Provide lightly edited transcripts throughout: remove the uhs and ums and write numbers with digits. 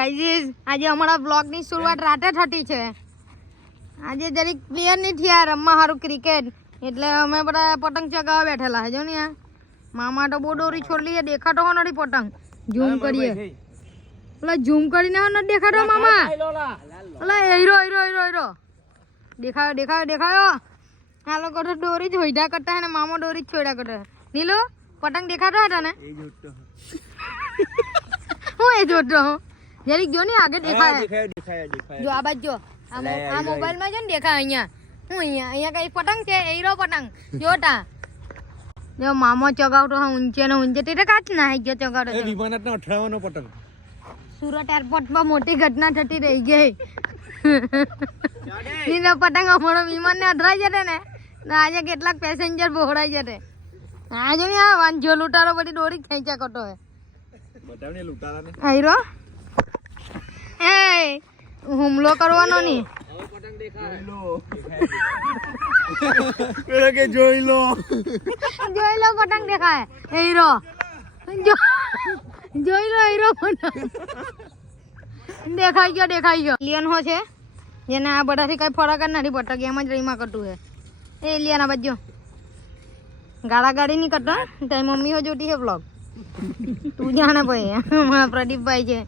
Guys આજે અમારા blog ની શરૂઆત રાતે થતી છે. આજે જરીક પ્લેયર ની થયા રમવા હારું ક્રિકેટ એટલે અમે બધા પતંગ ચગાવવા બેઠેલા છે. જો ને આ મામા તો બહુ દોરી છોડલી છે, દેખાતો હો નથી પતંગ. ઝૂમ કરીએ એટલે ઝૂમ કરીને હો નથી દેખાતો મામા. એટલે હીરો હીરો હીરો હીરો દેખાયો દેખાયો દેખાયો. આ લોકો તો દોરી જ હોઈડા કરતા હે ને મામો દોરી જ છોડ્યા કરતા. નીલો પતંગ દેખાતો હતા ને હું એ જોતો હું જરીક જો ને આગળ દેખાય. જો આ બાજુ જો આ મોબાઈલ માં છે ને દેખાય. અહીંયા હું અહીંયા કઈ પતંગ છે, હીરો પતંગ જોતા. જો મામો ચગાવતો હા ઊંચે ને ઊંચે તે કાચ ના ગયો ચગાવતો. વિમાનના 58નો પતંગ સુરત એરપોર્ટ પર મોટી ઘટના થતી રહી ગઈ. નીનો પતંગ અમારો વિમાન ને અધરાઈ જતે ને આજે કેટલાક પેસેન્જર બોહડાઈ જતે. આજે ને આ વાંજો લૂંટારો બધી દોરી ખેંચા કરતો હે. બતાવને લૂંટારાને હીરો એ હુમલો કરવાનો ની. પતંગ દેખાય પેલા કે જોઈ લો પતંગ દેખાય. હીરો જોઈ લો હીરો પતંગ દેખાઈ ગયો. એલિયન હો છે જેને આ બધાથી કઈ ફરક જ નથી પડતો, ગેમ જ રહીમાં કરતું છે. એ એલિયન આ બાજુ ગાળા ગાડી નહીં કરતો. તારી મમ્મી હો જોતી છે બ્લોગ, તું જાણે ભાઈ. અમારા પ્રદીપભાઈ છે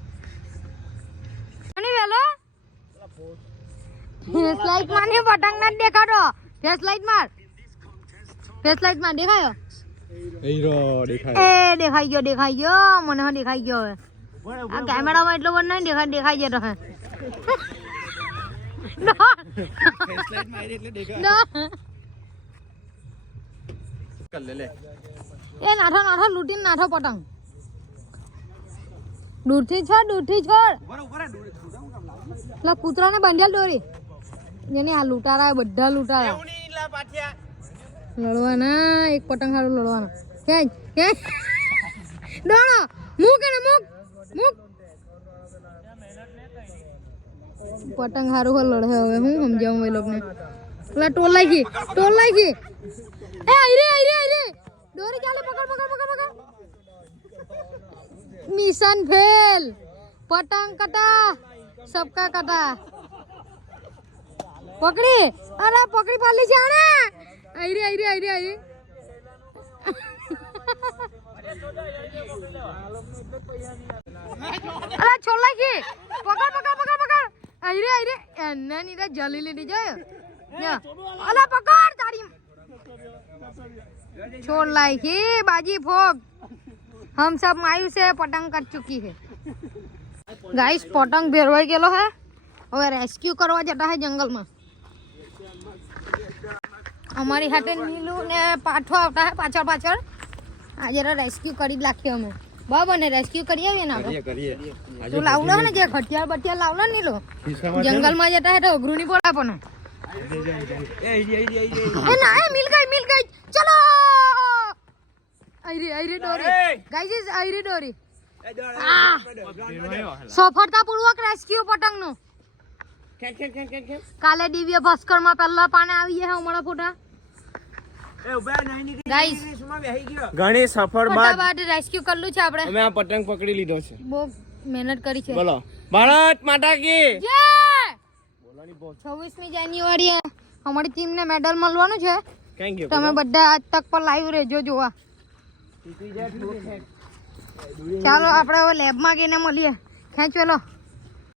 વેલો ફ્લેશલાઇટ માં ને પતંગ ના દેખાડો. ફ્લેશલાઇટ માર દેખાયો. હીરો દેખાય. એ દેખાઈ ગયો મને હો દેખાઈ ગયો. હવે આ કેમેરા માં એટલો બધો નહીં દેખાઈ જતો હે. ફ્લેશલાઇટ મારી એટલે દેખાય. કર લે એ નાઠો લૂટીને નાઠો પતંગ. દૂરથી છોડ એટલે કૂતરાને બાંધેલ દોરી જેને આ લૂંટારા બધા લૂંટારા લડવાના. એક પતંગ હારું લડવાના. દોડો મૂક પતંગ હારું હો લડે. હવે હું સમજાવું એ લોકોને. પેલા ટોલ લાગી એ આઈ દોરી ચાલે. પકડ મિશન ફેલ. પતંગ કટા સબકા કટા. પકડી પાલી છે આને. આઈ અરે છોલા કી પકડ આઈ એને ની તો જલી લીધી જોયો. અલા પકડ તારી छोड़ लाई ही बाजी फोक. हम सब मायूस है, पतंग कट चुकी है. गाइस पतंग भेरवाई गेलो है. હવે રેસ્ક્યુ કરવા જતા है जंगल में. અમારી હાથે નીલુ ને પાઠો આવતા है પાછળ. આજે રેસ્ક્યુ કરી નાખ્યો અમે. બાબા ને રેસ્ક્યુ કરી આવીએ ને આપણે. કરીએ તો લાવલો ને જે ઘટિયાળ લાવલો નીલુ. જંગલ માં જતા है તો અઘરું નહીં પડે પણ. એ ના મિલ ગઈ ચલો. આઈરી ડોરી ગાઈસ આઈરી ડોરી. સફળતાપૂર્વક રેસ્ક્યુ પતંગ નું. કાલે દિવ્ય ભાસ્કર માં પહેલા પાને આવી ગયા અમારા ફોટા. ગાઈસ ઘણી સફળ બાદ રેસ્ક્યુ કરલું છે આપણે. અમે આ પતંગ પકડી લીધો છે. બહુ મહેનત કરી છે. બોલો ભારત માતા કી જય. 26મી જાન્યુઆરી અમારી ટીમ ને મેડલ મળવાનું છે. તમે બધા આજ તક પર લાઈવ રહેજો જોવા. ચાલો આપણે હવે લેબમાં ગઈને મળીએ. ખેંચવેલો